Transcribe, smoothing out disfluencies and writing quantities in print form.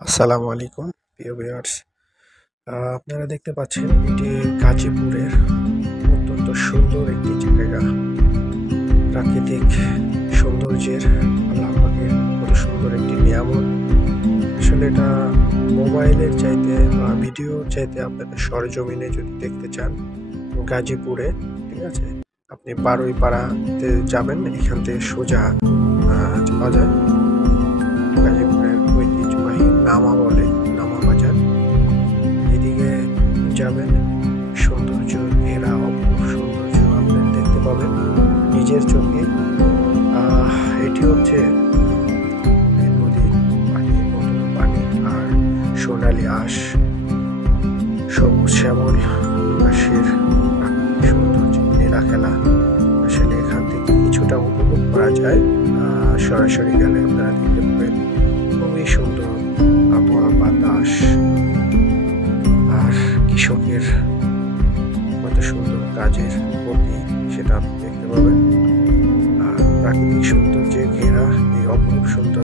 আসসালামু আলাইকুম প্রিয় ভিউয়ার্স। আপনারা দেখতে পাচ্ছেন এটি গাজীপুরের অত্যন্ত সুন্দর একটি জায়গা। প্রাকৃতিক সৌন্দর্যের আল্লাহ পাকের কত সুন্দর একটি নিয়ামত। আসলে এটা মোবাইলের চাইতে বা ভিডিওর চাইতে আপনাদের সরজমিনে যদি দেখতে চান, গাজীপুরে, ঠিক আছে, আপনি বারুইপাড়াতে যাবেন, এখান থেকে সোজা যাওয়া যায় গাজীপুরের ঐতিহ্যবাহী নামা বলে নামা বাজার। এদিকে যাবেন, সৌন্দর্য ঘেরা অপূর্ব সৌন্দর্য আপনি দেখতে পাবেন নিজের চোখে। এটি হচ্ছে নদীর পানি, নতুন পানি আর সোনালি আঁশ, সবুজ শ্যামল ঘাসের সৌন্দর্য, নীলা খেলা। আসলে এখান থেকে কিছুটা উপভোগ করা যায়। সরাসরি গেলে আপনারা দেখতে পাবেন খুবই সুন্দর আবহাওয়া, বাতাস আর কৃষকের কত সুন্দর কাজের প্রতি সেটা আপনি দেখতে পাবেন। আর প্রাকৃতিক সৌন্দর্যে ঘেরা এই অপরূপ সুন্দর